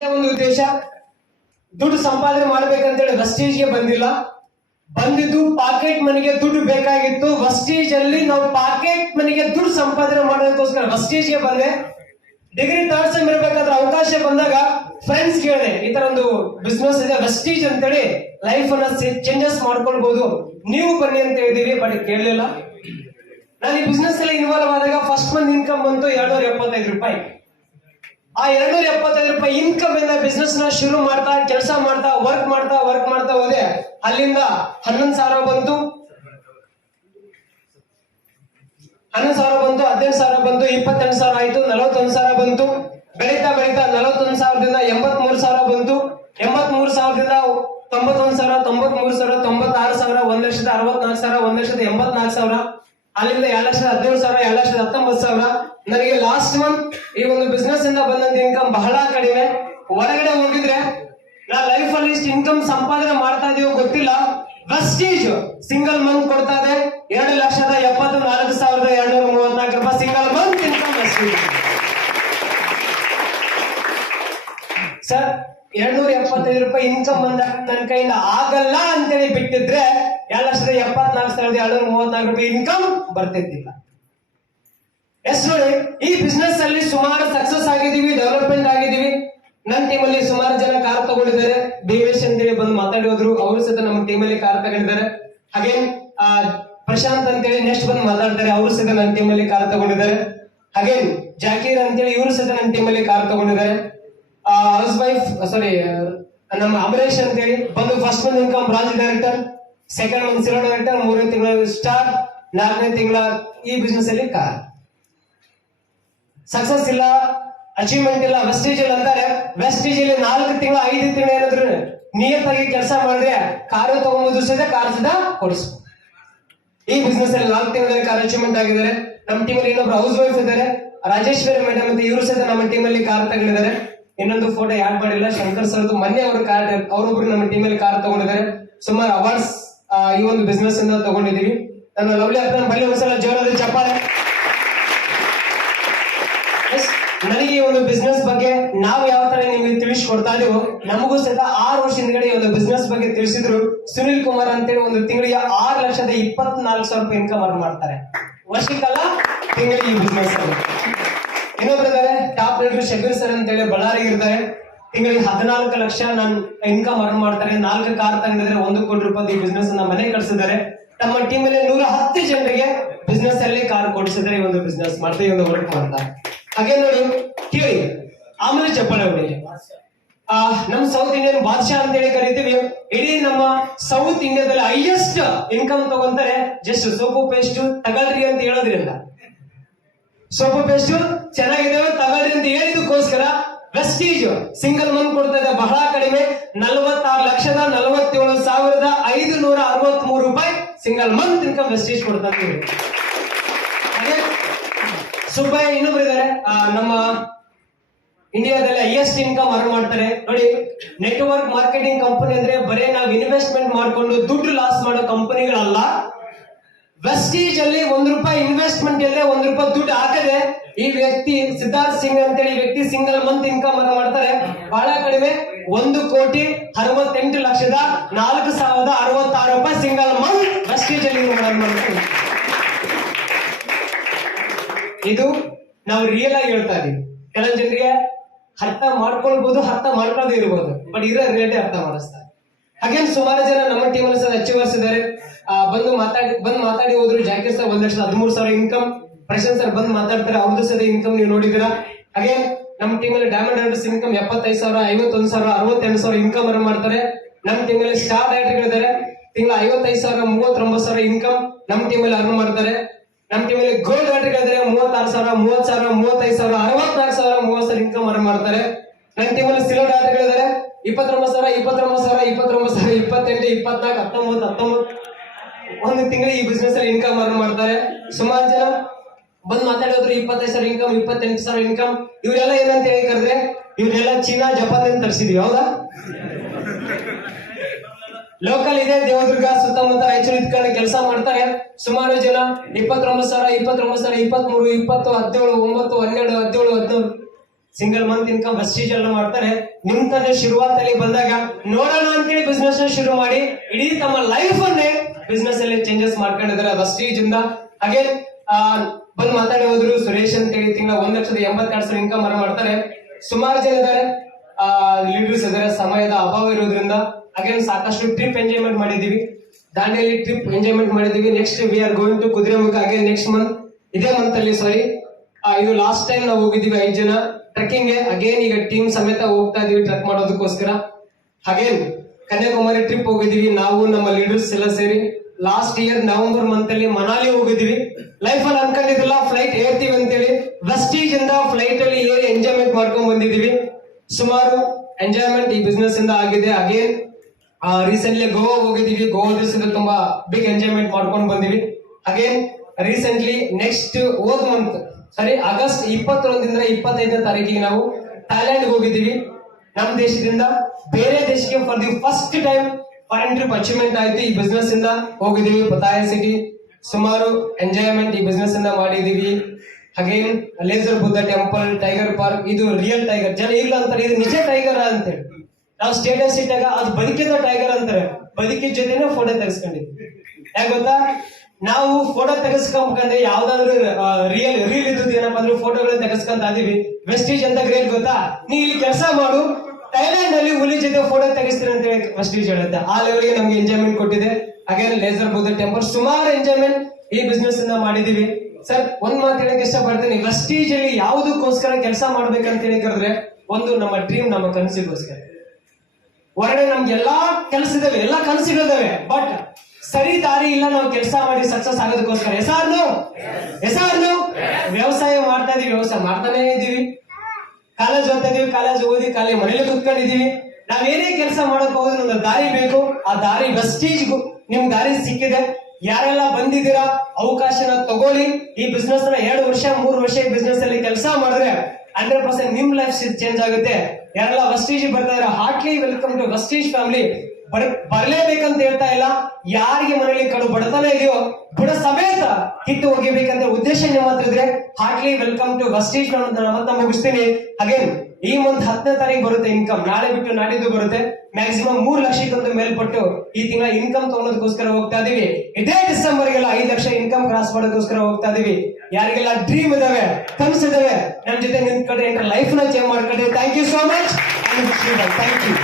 ಒಂದು ಉದ್ದೇಶ ದುಡ್ಡು ಸಂಪಾದನೆ ಮಾಡ್ಬೇಕಂತೇಳಿ ವೆಸ್ಟೇಜ್ಗೆ ಬಂದಿಲ್ಲ. ಬಂದಿದ್ದು ಪಾಕೆಟ್ ಮನಿಗೆ ದುಡ್ಡು ಬೇಕಾಗಿತ್ತು. ವೆಸ್ಟೇಜ್ ಅಲ್ಲಿ ನಾವು ಪಾಕೆಟ್ ಮನಿಗೆ ದುಡ್ಡು ಸಂಪಾದನೆ ಮಾಡೋದಕ್ಕೋಸ್ಕರ ವೆಸ್ಟೇಜ್ಗೆ ಬಂದೆ. ಡಿಗ್ರಿ ಥರ್ಡ್ ಸೆಮ್ ಇರ್ಬೇಕಾದ್ರೆ ಅವಕಾಶ ಬಂದಾಗ ಫ್ರೆಂಡ್ಸ್ ಕೇಳಿದೆ, ಈ ತರ ಒಂದು ಬಿಸ್ನೆಸ್ ಇದೆ ವೆಸ್ಟೇಜ್ ಅಂತೇಳಿ, ಲೈಫ್ ಅನ್ನ ಚೇಂಜಸ್ ಮಾಡ್ಕೊಳ್ಬಹುದು, ನೀವು ಬನ್ನಿ ಅಂತ ಹೇಳಿದೀವಿ. ಬಟ್ ಕೇಳಲಿಲ್ಲ. ನಾನು ಈ ಬಿಸ್ನೆಸ್ ಅಲ್ಲಿ ಇನ್ವಾಲ್ವ್ ಆದಾಗ ಫಸ್ಟ್ ಮಂತ್ ಇನ್ಕಮ್ ಬಂತು 275 ರೂಪಾಯಿ. ಆ 275 ರೂಪಾಯಿ ಇನ್ಕಮ್ ಇಂದ ಬಿಸ್ನೆಸ್ ನ ಶುರು ಮಾಡ್ತಾ ಕೆಲಸ ಮಾಡ್ತಾ ವರ್ಕ್ ಮಾಡ್ತಾ ಹೋದೆ. ಅಲ್ಲಿಂದ 11,000 ಬಂತು, 11,000 ಬಂತು, 18,000 ಬಂತು, 28,000 ಆಯ್ತು, 41,000 ಬಂತು. ಬೆಳೀತಾ 41,000ದಿಂದ 83,000 ಬಂತು, 83,000ದಿಂದ 91,000, 93,000, 96,000, 1,64,000, 1,84,000. ಅಲ್ಲಿಂದ 2,17,000, 2,19,000. ನನಗೆ ಲಾಸ್ಟ್ ಮಂತ್ ಈ ಒಂದು ಬಿಸ್ನೆಸ್ ಇಂದ ಬಂದಂತ ಇನ್ಕಮ್ ಬಹಳ ಕಡಿಮೆ. ಹೊರಗಡೆ ಹೋಗಿದ್ರೆ ನಾ ಲೈಫ್ ಅಲ್ಲಿ ಇಷ್ಟು ಇನ್ಕಮ್ ಸಂಪಾದನೆ ಮಾಡ್ತಾ ಇದೀವೋ ಗೊತ್ತಿಲ್ಲ. ವೆಸ್ಟೇಜ್ ಸಿಂಗಲ್ ಮಂತ್ ಕೊಡ್ತಾ ಇದೆ 2,74,234 ರೂಪಾಯಿ single month income wastage. Sir 275 ರೂಪಾಯಿ ಇನ್ಕಮ್ ಬಂದಾಗ ನನ್ನ ಕೈಯಿಂದ ಆಗಲ್ಲ ಅಂತೇಳಿ ಬಿಟ್ಟಿದ್ರೆ 2,74,234 ರೂಪಾಯಿ ಇನ್ಕಮ್ ಬರ್ತಿದ್ದಿಲ್ಲ. ಎಸ್ ನೋಡಿ, ಈ ಬಿಸ್ನೆಸ್ ಅಲ್ಲಿ ಸುಮಾರು ಸಕ್ಸಸ್ ಆಗಿದೀವಿ, ಡೆವಲಪ್ಮೆಂಟ್ ಆಗಿದೀವಿ. ನನ್ನ ಟೀಮಲ್ಲಿ ಸುಮಾರು ಜನ ಕಾರ್ ತಗೊಂಡಿದ್ದಾರೆ. BVS ಅಂತೇಳಿ ಬಂದು ಮಾತಾಡಿ ಹೋದ್ರು, ಅವರು ಸಹಿತ ನಮ್ಮ ಟೀಮಲ್ಲಿ ಕಾರ್ ತಗೊಂಡಿದ್ದಾರೆ. ಹಾಗೆ ಪ್ರಶಾಂತ್ ಅಂತೇಳಿ ನೆಕ್ಸ್ಟ್ ಬಂದು ಮಾತಾಡ್ತಾರೆ, ಅವರು ಸಹಿತ ನನ್ನ ಟೀಮಲ್ಲಿ ಕಾರ್ ತಗೊಂಡಿದ್ದಾರೆ. ಹಾಗೆ ಜಾಕೀರ್ ಅಂತೇಳಿ ಇವರು ಸಹಿತ ನನ್ನ ಟೀಮಲ್ಲಿ ಕಾರ್ ತಗೊಂಡಿದ್ದಾರೆ. ಹೌಸ್ ವೈಫ್ ಸಾರಿ ನಮ್ಮ ಅಮರೇಶ್ ಅಂತೇಳಿ ಬಂದು first month income branch director, second month zero director, 3ನೇ ತಿಂಗಳ ಸ್ಟಾರ್, 4ನೇ ತಿಂಗಳ ಈ ಬಿಸ್ನೆಸ್ ಅಲ್ಲಿ ಕಾರ್. ಸಕ್ಸಸ್ ಇಲ್ಲ, ಅಚೀವ್ಮೆಂಟ್ ಇಲ್ಲ, ವೆಸ್ಟೇಜ್ ಇಲ್ಲ ಅಂತಾರೆ. ವೆಸ್ಟೇಜ್ ಅಲ್ಲಿ 4 ತಿಂಗಳ 5 ತಿಂಗಳ ಏನಾದ್ರು ನಿಯತ್ತಾಗಿ ಕೆಲಸ ಮಾಡಿದ್ರೆ ಕಾರು ತಗೊಂಬೋದು, ಸಹಿತ ಕಾರ್ ಸಹಿತ ಕೊಡಿಸ್ಬೋದು. ಈ ಬಿಸ್ನೆಸ್ ಅಲ್ಲಿ 4 ತಿಂಗಳಲ್ಲಿ ಕಾರ್ ಅಚೀವ್ಮೆಂಟ್ ಆಗಿದ್ದಾರೆ. ನಮ್ಮ ಟೀಮಲ್ಲಿ ಇನ್ನೊಬ್ರು ಹೌಸ್ ವೈಫ್ ಇದ್ದಾರೆ, ರಾಜೇಶ್ವರಿ ಮೇಡಮ್ ಅಂತ, ಇವರು ಸಹಿತ ನಮ್ಮ ಟೀಮಲ್ಲಿ ಕಾರ್ ತಗೊಂಡಿದ್ದಾರೆ. ಇನ್ನೊಂದು ಫೋಟೋ ಯಾಡ್ ಮಾಡಿಲ್ಲ, ಶಂಕರ್ ಸರ್ದು ಮೊನ್ನೆ ಅವರು ಕಾರ್, ಅವರೊಬ್ರು ನಮ್ಮ ಟೀಮಲ್ಲಿ ಕಾರ್ ತಗೊಂಡಿದ್ದಾರೆ. ಸುಮಾರು ಅವಾರ್ಡ್ಸ್ ಈ ಒಂದು ಬಿಸ್ನೆಸ್ ಇಂದ ತಗೊಂಡಿದೀವಿ. ನನ್ನ ಲವ್ಲಿ ಅರ್ಥ ಬಲ್ಲಿ ಒಂದ್ಸಲ ಜೋರಾದ ಚಪ್ಪಾಳೆ. ನನಗೆ ಈ ಒಂದು ಬಿಸ್ನೆಸ್ ಬಗ್ಗೆ ನಾವು ಯಾವ ತರ ನಿಮ್ಗೆ ತಿಳಿಸ್ಕೊಡ್ತಾ ಇದೀವೋ, ನಮಗೂ ಸಹಿತ 6 ವರ್ಷ ಹಿಂದ್ಗಡೆ ಈ ಒಂದು ಬಿಸ್ನೆಸ್ ಬಗ್ಗೆ ತಿಳಿಸಿದ್ರು. ಸುನಿಲ್ ಕುಮಾರ್ ಅಂತೇಳಿ ಒಂದು ತಿಂಗಳಿಗೆ 6,24,000 ರೂಪಾಯಿ ಇನ್ಕಮ್ ಅರ್ನ್ ಮಾಡ್ತಾರೆ, ವರ್ಷಕ್ಕಲ್ಲ ತಿಂಗಳಿಗೆ ಈ ಬಿಸ್ನೆಸ್ ಅಲ್ಲಿ. ಇನ್ನೊಬ್ರು ಇದ್ದಾರೆ ಟಾಪ್ ಲೀಡರ್ ಶಬೀರ್ ಸರ್ ಅಂತೇಳಿ ಬಳ್ಳಾರಿ ಇರ್ತಾರೆ, ತಿಂಗಳಿಗೆ 14 ಲಕ್ಷ ನಾನು ಇನ್ಕಮ್ ಅರ್ನ್ ಮಾಡ್ತಾರೆ. 4 ಕಾರ್ ತಗೊಂಡಿದ್ರೆ 1 ಕೋಟಿ ರೂಪಾಯಿ ಈ ಬಿಸ್ನೆಸ್ ನ ಮನೆ ಕಟ್ಸಿದ್ದಾರೆ. ನಮ್ಮ ಟೀಮಲ್ಲಿ 110 ಜನರಿಗೆ ಬಿಸ್ನೆಸ್ ಅಲ್ಲಿ ಕಾರ್ ಕೊಡಿಸಿದ್ರೆ ಈ ಒಂದು ಬಿಸ್ನೆಸ್ ಮಾಡ್ತಾ ಈ ಒಂದು ವರ್ಕ್ ಮಾಡ್ತಾರೆ. ಹಾಗೆ ನೋಡಿ ಕೇಳಿ, ಆಮೇಲೆ ಚಪ್ಪಾಳೆ ಅವರಿಗೆ. ನಮ್ ಸೌತ್ ಇಂಡಿಯನ್ ಬಾದ್ಶಾ ಅಂತ ಹೇಳಿ ಕರಿತೀವಿ. ಇಡೀ ನಮ್ಮ ಸೌತ್ ಇಂಡಿಯಾದಲ್ಲಿ ಹೈಯೆಸ್ಟ್ ಇನ್ಕಮ್ ತಗೊಂತಾರೆ. ಜಸ್ಟ್ ಸೋಪು ಪೇಸ್ಟ್ ತಗೊಳ್ರಿ ಅಂತ ಹೇಳೋದ್ರಿಂದ, ಸೋಪು ಪೇಸ್ಟ್ ಚೆನ್ನಾಗಿದೆ ತಗೊಳ್ರಿ ಅಂತ ಹೇಳಿದಕ್ಕೋಸ್ಕರ ವೆಸ್ಟೇಜ್ ಸಿಂಗಲ್ ಮಂತ್ ಕೊಡ್ತಾ ಇದೆ ಬಹಳ ಕಡಿಮೆ, 46,47,563 ರೂಪಾಯಿ ಸಿಂಗಲ್ ಮಂತ್ ಇನ್ಕಮ್ ವೆಸ್ಟೇಜ್ ಕೊಡ್ತಾ ಇದ್ದೀವಿ. ಸುಬ್ಬಯ್ಯ ಇನ್ನೊಬ್ರು ಇದ್ದಾರೆ, ನಮ್ಮ ಇಂಡಿಯಾದಲ್ಲಿ ಹೈಯೆಸ್ಟ್ ಇನ್ಕಮ್ ಅರ್ನ್ ಮಾಡ್ತಾರೆ. ನೋಡಿ, ನೆಟ್ವರ್ಕ್ ಮಾರ್ಕೆಟಿಂಗ್ ಕಂಪನಿ ಅಂದ್ರೆ ಬರೇ ನಾವು ಇನ್ವೆಸ್ಟ್ಮೆಂಟ್ ಮಾಡ್ಕೊಂಡು ದುಡ್ಡು ಲಾಸ್ ಮಾಡೋ ಕಂಪನಿಗಳಲ್ಲ. ವೆಸ್ಟೇಜ್ ಅಲ್ಲಿ 1 ರೂಪಾಯಿ ಇನ್ವೆಸ್ಟ್ಮೆಂಟ್ ಇಲ್ಲದೆ 1 ರೂಪಾಯಿ ದುಡ್ಡು ಹಾಕದೆ ಈ ವ್ಯಕ್ತಿ ಸಿದ್ಧಾರ್ಥ್ ಸಿಂಗ್ ಅಂತೇಳಿ ವ್ಯಕ್ತಿ ಸಿಂಗಲ್ ಮಂತ್ ಇನ್ಕಮ್ ಅರ್ನ್ ಮಾಡ್ತಾರೆ ಬಹಳ ಕಡಿಮೆ, 1,68,4,066 ರೂಪಾಯಿ ಸಿಂಗಲ್ ಮಂತ್ ವೆಸ್ಟೇಜ್ ಅಲ್ಲಿ ಅರ್ನ್ ಮಾಡ್ತಾರೆ. ಇದು ನಾವು ರಿಯಲ್ ಆಗಿ ಹೇಳ್ತಾ ಇದೀವಿ. ಕೆಲವು ಜನರಿಗೆ ಅರ್ಥ ಮಾಡ್ಕೊಳ್ಬಹುದು, ಅರ್ಥ ಮಾಡ್ಕೊಳ್ಳದೆ ಇರ್ಬೋದು, ಬಟ್ ಇರೋ ರಿಯಾಲಿಟಿ ಅರ್ಥ ಮಾಡಿಸ್ತಾರೆ. ಹಾಗೆ ಸುಮಾರು ಜನ ನಮ್ಮ ಟೀಮ್ ಅಲ್ಲಿ ಅಚೀವರ್ಸ್ ಇದ್ದಾರೆ. ಬಂದು ಮಾತಾಡಿ ಹೋದ್ರು. Zakir sir 1,13,000 income, Prashant sir ಬಂದು ಮಾತಾಡ್ತಾರೆ, ಅವ್ರದ್ದು ಸಹ ಇನ್ಕಮ್ ನೀವು ನೋಡಿದ್ದೀರಾ. ಹಾಗೆ ನಮ್ಮ ಟೀಮ್ ಅಲ್ಲಿ diamond Riders income 75,000, 51,000, 62,000 income earn ಮಾಡ್ತಾರೆ. ನಮ್ಮ ಟೀಮ್ ಅಲ್ಲಿ ಸ್ಟಾರ್ ಡೈರೆಕ್ಟರ್ ಇದ್ದಾರೆ, ತಿಂಗಳ 55,000, 39,000 ಇನ್ಕಮ್ ನಮ್ಮ ಟೀಮ್ ಅಲ್ಲಿ ಅರ್ನ್ ಮಾಡ್ತಾರೆ. ನಮ್ಮ ಟೀಮಲ್ಲಿ ಗೋಲ್ಡ್ ಡೈರೆಕ್ಟರ್ ಇದ್ದಾರೆ, 36,000, 30,000, 35,000, 64,000, 30,000 ಇನ್ಕಮ್ ಅರ್ನ್ ಮಾಡ್ತಾರೆ. ನನ್ನ ಟೀಮಲ್ಲಿ ಸಿಲ್ವರ್ ಡೈರೆಕ್ಟರ್ ಇದ್ದಾರೆ, 29,000, 29,000, 29,000, 28, 24, 19 ಒಂದು ತಿಂಗಳು ಈ ಬಿಸ್ನೆಸ್ ಅಲ್ಲಿ ಇನ್ಕಮ್ ಅರ್ನ್ ಮಾಡ್ತಾರೆ. ಸುಮಾರು ಜನ ಬಂದು ಮಾತಾಡಿದ್ರು 25,000 ಇನ್ಕಮ್, 28,000 ಇನ್ಕಮ್. ಇವರೆಲ್ಲ ಏನಂತ ಹೇಳಿ ಕರೆದ್ರೆ, ಇವರೆಲ್ಲ ಚೀನಾ ಜಪಾನ್ ತರಿಸಿದ್ವಿ, ಹೌದಾ? ಲೋಕಲ್ ಇದೆ, ದೇವದುರ್ಗ ಸುತ್ತಮುತ್ತ ರಾಯಚೂರು ಇದ್ಕೊಂಡು ಕೆಲಸ ಮಾಡ್ತಾರೆ. ಸುಮಾರು ಜನ 29,000, 23, 20, 17, 9, 12, 17 ಸಿಂಗಲ್ ಮಂತ್ ಇನ್ಕಮ್ ವೆಸ್ಟೀಜ್ ಎಲ್ಲ ಮಾಡ್ತಾರೆ. ನಿಮ್ ತಾನೇ ಶುರುವಾತಲ್ಲಿ ಬಂದಾಗ ನೋಡೋಣ ಅಂತೇಳಿ ಬಿಸ್ನೆಸ್ ಶುರು ಮಾಡಿ ಇಡೀ ತಮ್ಮ ಲೈಫ್ ಅನ್ನೇ ಬಿಸ್ನೆಸ್ ಅಲ್ಲಿ ಚೇಂಜಸ್ ಮಾಡ್ಕೊಂಡಿದ್ದಾರೆ ವೆಸ್ಟೀಜ್ ಇಂದ. ಹಾಗೆ ಬಂದ್ ಮಾತಾಡಿ ಹೋದ್ರು ಸುರೇಶ್ ಅಂತ ಹೇಳಿ ತಿಂಗಳ 1,82,000 ಇನ್ಕಮ್ ಮಾಡ್ತಾರೆ. ಸುಮಾರು ಜನ ಇದಾರೆ, ಲೀಡರ್ಸ್ ಇದಾರೆ. ಸಮಯದ ಅಭಾವ ಇರೋದ್ರಿಂದ ಹಾಗೆ ಸಾಕಷ್ಟು ಟ್ರಿಪ್ ಎಂಜಾಯ್ಮೆಂಟ್ ಮಾಡಿದೀವಿ. ದಾಂಡೇಲಿ ಟ್ರಿಪ್ ಎಂಜಾಯ್ಮೆಂಟ್ ಮಾಡಿದೀವಿ. Next we are going to Kudremukh ಹಾಗೆ ನೆಕ್ಸ್ಟ್ ಮಂತ್, ಇದೇ ಮಂತ್ ಅಲ್ಲಿ ಸಾರಿ. ಇದು ಲಾಸ್ಟ್ ಟೈಮ್ ನಾವು ಹೋಗಿದೀವಿ 5 ಜನ ಟ್ರೆಕ್ಕಿಂಗ್ ಗೆ. ಅಗೇನ್ ಈಗ ಟೀಮ್ ಸಮೇತ ಹೋಗ್ತಾ ಇದೀವಿ ಟ್ರೆಕ್ ಮಾಡೋದಕ್ಕೋಸ್ಕರ. ಹಾಗೇನ್ ಕನ್ಯಾಕುಮಾರಿ ಟ್ರಿಪ್ ಹೋಗಿದೀವಿ ನಾವು ನಮ್ಮ ಲೀಡರ್ಸ್ ಎಲ್ಲ ಸೇರಿ. ಲಾಸ್ಟ್ ಇಯರ್ ನವೆಂಬರ್ ಮಂತ್ ಅಲ್ಲಿ ಮನಾಲಿ ಹೋಗಿದೀವಿ. ಲೈಫ್ ಅಲ್ಲಿ ಅನ್ಕೊಂಡಿದ್ದಿಲ್ಲ ಫ್ಲೈಟ್ ಏರ್ತೀವಿ ಅಂತೇಳಿ. ವೆಸ್ಟೀಜ್ ಇಂದ ಫ್ಲೈಟ್ ಅಲ್ಲಿ ಏರಿ ಎಂಜಾಯ್ಮೆಂಟ್ ಮಾಡ್ಕೊಂಡ್ ಬಂದಿದೀವಿ. ಸುಮಾರು ಎಂಜಾಯ್ಮೆಂಟ್ ಈ ಬಿಸ್ನೆಸ್ ಇಂದ ಆಗಿದೆ. ಅಗೇನ್ ರೀಸೆಂಟ್ಲಿ ಗೋವಾ ಹೋಗಿದೀವಿ. ಗೋವಾ ದಿವಸದಲ್ಲಿ ತುಂಬಾ ಬಿಗ್ ಎಂಜಾಯ್ಮೆಂಟ್ ಮಾಡ್ಕೊಂಡು ಬಂದಿವಿ. ಅಗೇನ್ ರೀಸೆಂಟ್ಲಿ ನೆಕ್ಸ್ಟ್ ಹೋದ್ ಮಂತ್ ಸಾರಿ ಆಗಸ್ಟ್ 21ರಿಂದ 25ನೇ ತಾರೀಕಿಗೆ ನಾವು ಥೈಲ್ಯಾಂಡ್ ಹೋಗಿದ್ದೀವಿ. ನಮ್ಮ ದೇಶದಿಂದ ಬೇರೆ ದೇಶಕ್ಕೆ for the first time foreign trip achievement ಆಯ್ತು. ಈ ಬಿಸ್ನೆಸ್ ಇಂದ ಹೋಗಿದೀವಿ. ಪತಾಯ ಸಿಟಿ ಸುಮಾರು ಎಂಜಾಯ್ಮೆಂಟ್ ಈ ಬಿಸ್ನೆಸ್ ಇಂದ ಮಾಡಿದೀವಿ. ಹಾಗೇನ್ laser Buddha temple, tiger park. ಇದು ರಿಯಲ್ ಟೈಗರ್. ಜನ ಇಲ್ಲ ಅಂತಾರೆ ಇದು ನಿಜ ಟೈಗರ್ ಅಂತೇಳಿ. ನಾವು ಸ್ಟೇಟಸ್ ಇಟ್ಟಾಗ ಅದು ಬದುಕಿದ ಟೈಗರ್ ಅಂತಾರೆ. ಬದುಕಿದ ಜೊತೆನೆ ಫೋಟೋ ತೆಗೆಸ್ಕೊಂಡಿದ್ವಿ. ಯಾಕೆ ಗೊತ್ತಾ, ನಾವು ಫೋಟೋ ತೆಗೆಸ್ಕೊಂಡ್ರೆ ಯಾವ್ದಾದ್ರು ರೀಲ್ ಇದ್ದು ಏನಪ್ಪಾ ಅಂದ್ರೆ ಫೋಟೋಗಳನ್ನ ತೆಗೆಸ್ಕೊಂತ ಇದೀವಿ. ವೆಸ್ಟೀಜ್ ಅಂತ ಗ್ರೇಟ್ ಗೊತ್ತಾ, ನೀ ಇಲ್ಲಿ ಕೆಲಸ ಮಾಡು, ಥೈಲ್ಯಾಂಡ್ ಅಲ್ಲಿ ಹುಲಿ ಜೊತೆ ಫೋಟೋ ತೆಗೆಸ್ತೀನಿ ಅಂತ ಹೇಳಿ ವೆಸ್ಟೀಜ್ ಹೇಳುತ್ತೆ. ಆ ಲೆವೆಲ್ಗೆ ನಮ್ಗೆ ಎಂಜಾಯ್ಮೆಂಟ್ ಕೊಟ್ಟಿದೆ. ಹಾಗೆ ಲೇಸರ್ ಬುದ್ಧ ಟೆಂಪಲ್ ಸುಮಾರು ಎಂಜಾಯ್ಮೆಂಟ್ ಈ ಬಿಸ್ನೆಸ್ ಇಂದ ಮಾಡಿದೀವಿ. ಸರ್ ಒಂದ್ ಮಾತು ಹೇಳಕ್ ಇಷ್ಟಪಡ್ತೀನಿ. ವೆಸ್ಟೀಜ್ ಅಲ್ಲಿ ಯಾವುದಕ್ಕೋಸ್ಕರ ಕೆಲಸ ಮಾಡ್ಬೇಕಂತ ಹೇಳಿ ಕರೆದ್ರೆ ಒಂದು ನಮ್ಮ ಡ್ರೀಮ್, ನಮ್ಮ ಕನಸಿಗೋಸ್ಕರ. ಹೊರಗಡೆ ನಮ್ಗೆ ಎಲ್ಲಾ ಕೆಲಸ ಇದಾವೆ, ಎಲ್ಲಾ ಕನಸುಗಳಿದಾವೆ, ಬಟ್ ಸರಿ ದಾರಿ ಇಲ್ಲ. ನಾವು ಕೆಲಸ ಮಾಡಿ ಸಕ್ಸಸ್ ಆಗೋದಕ್ಕೋಸ್ಕರ ಹೆಸರು ವ್ಯವಸಾಯ ಮಾಡ್ತಾ ಇದೀವಿ, ವ್ಯವಸಾಯ ಮಾಡ್ತಾನೆ ಇದೀವಿ. ಕಾಲೇಜ್ ಓದ್ತಾ ಇದೀವಿ, ಕಾಲೇಜ್ ಓದಿ ಖಾಲಿ ಮನೇಲಿ ಕುತ್ಕೊಂಡಿದೀವಿ. ನಾವೇನೇ ಕೆಲಸ ಮಾಡಕ್ ಹೋದ್ರೆ ಒಂದು ದಾರಿ ಬೇಕು. ಆ ದಾರಿ ವೆಸ್ಟೀಜ್ಗೂ ನಿಮ್ ದಾರಿ ಸಿಕ್ಕಿದೆ. ಯಾರೆಲ್ಲ ಬಂದಿದ್ದೀರಾ ಅವಕಾಶನ ತಗೊಳ್ಳಿ. ಈ ಬಿಸ್ನೆಸ್ ನ 2 ವರ್ಷ 3 ವರ್ಷ ಈ ಬಿಸ್ನೆಸ್ ಅಲ್ಲಿ ಕೆಲಸ ಮಾಡಿದ್ರೆ 100% ನಿಮ್ ಲೈಫ್ ಚೇಂಜ್ ಆಗುತ್ತೆ. ಯಾರೆಲ್ಲ ವೆಸ್ಟೀಜ್ ಬರ್ತಾ ಇದ್ರೆ heartly welcome to Vestige family. ಬರ್ಲೇಬೇಕಂತ ಹೇಳ್ತಾ ಇಲ್ಲ. ಯಾರಿಗೆ ಮನೆಯಲ್ಲಿ ಕಡು ಬಡತನ ಇದೆಯೋ ಬುಡ ಸಮೇತ ಕಿತ್ತು ಹೋಗಿಬೇಕಂತ ಉದ್ದೇಶ ನಿಮ್ಮ ಹತ್ರ ಇದ್ರೆ ಹಾರ್ಟ್ಲಿ ವೆಲ್ಕಮ್ ಟು ವೆಸ್ಟೀಜ್ ಅಂತ ಮುಗಿಸ್ತೀನಿ. ಹಾಗೆ ಈ ಮಂತ್ 10ನೇ ತಾರೀಕು ಬರುತ್ತೆ ಇನ್ಕಮ್. ನಾಳೆ ಬಿಟ್ಟು ನಾಡಿದ್ದು ಬರುತ್ತೆ. ಮ್ಯಾಕ್ಸಿಮಮ್ 3 ಲಕ್ಷಕ್ಕಿಂತ ಮೇಲ್ಪಟ್ಟು ಈ ತಿಂಗಳ ಇನ್ಕಮ್ ತಗೊಳ್ಳೋದಕ್ಕೋಸ್ಕರ ಹೋಗ್ತಾ ಇದೀವಿ. ಇದೇ ಡಿಸೆಂಬರ್ಗೆಲ್ಲ 5 ಲಕ್ಷ ಇನ್ಕಮ್ ಕ್ರಾಸ್ ಮಾಡೋದಕ್ಕೋಸ್ಕರ ಹೋಗ್ತಾ ಇದೀವಿ. ಯಾರಿಗೆಲ್ಲ ಡ್ರೀಮ್ ಇದಾವೆ, ಕನಸಿದಾವೆ, ನಮ್ಮ ಜೊತೆ ನಿಂತ್ಕೊಂಡ್ರೆ ಲೈಫ್ ನ ಚೇಂಜ್ ಮಾಡ್ಕೊಂಡ್ರೆ thank you so much. Thank you.